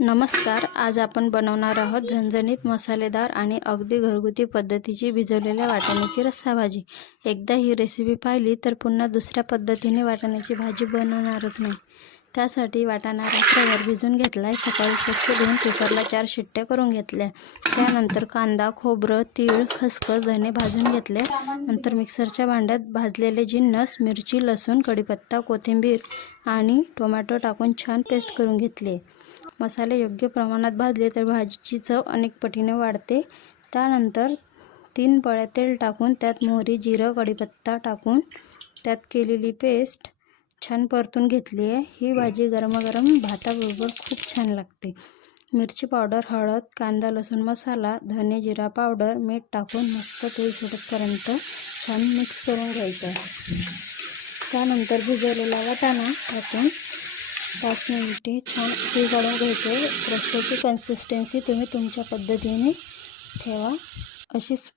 नमस्कार. आज आपण बनवणार आहोत झणझणीत मसालेदार आणि अगदी घरगुती पद्धतीची भिजवलेल्या वाटाण्याची रस्सा भाजी. एकदा ही रेसिपी पाहिली तर पुन्हा दुसऱ्या पद्धतीने वाटाण्याची भाजी बनवणारच नाही. त्यासाठी वाटाणा रात्रभर भिजून घेतलाय. सकाळी स्वच्छ धुवून कुकरला 4 शिट्ट्या करून घेतल्या. त्यानंतर कांदा, खोबरं, तीळ, खसखस, धने भाजून घेतले. नंतर मिक्सरच्या भांड्यात भाजलेले जिन्नस, मिरची, लसूण, कढीपत्ता, कोथिंबीर आणि टोमॅटो टाकून छान पेस्ट करून घेतली. मसाले योग्य प्रमाणात भाजले तर भाजीची चव अनेक पटीने वाढते. त्यानंतर 3 पळ्या तेल टाकून त्यात मोहरी, जिरं, कढीपत्ता टाकून त्यात केलेली पेस्ट छान परतून घेतली आहे. ही भाजी गरमागरम भाताबरोबर खूप छान लागते. मिरची पावडर, हळद, कांदा, लसूण मसाला, धने, जिरा पावडर, मीठ टाकून मस्त तेल सुटेपर्यंत छान मिक्स करून घ्यायचं आहे. त्यानंतर भिजवलेला वाटाणा टाकून 5 मिनिटे छान उकळी काढून घ्यायचे. रस्स्याची कन्सिस्टन्सी तुम्ही तुमच्या पद्धतीने ठेवा. अशीच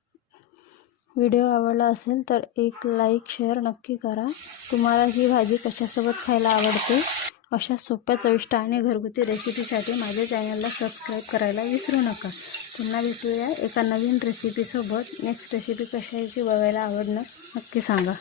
व्हिडिओ आवडला असेल तर एक लाईक, शेअर नक्की करा. तुम्हाला ही भाजी कशासोबत खायला आवडते? अशा सोप्या, चविष्ट आणि घरगुती रेसिपीसाठी माझ्या चॅनलला सबस्क्राईब करायला विसरू नका. पुन्हा भेटूया एका नवीन रेसिपीसोबत. नेक्स्ट रेसिपी कशाची बघायला आवडणार नक्की सांगा.